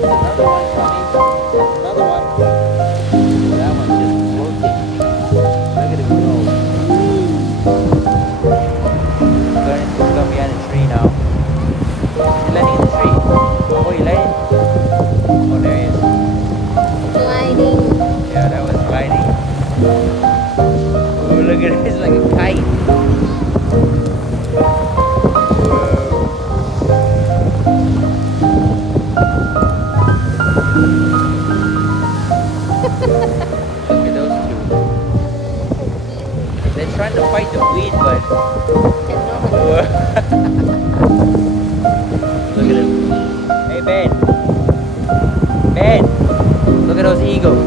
Another one coming. Another one. That one's just floating. Look at it go. It's going behind the tree now. He's landing in the tree. Oh, he landed. Oh, there he is. Gliding. Yeah, that was gliding. Oh, look at it. It's like a kite. Look at those two. They're trying to fight the wind, but look at him. Hey Ben. Ben. Look at those eagles.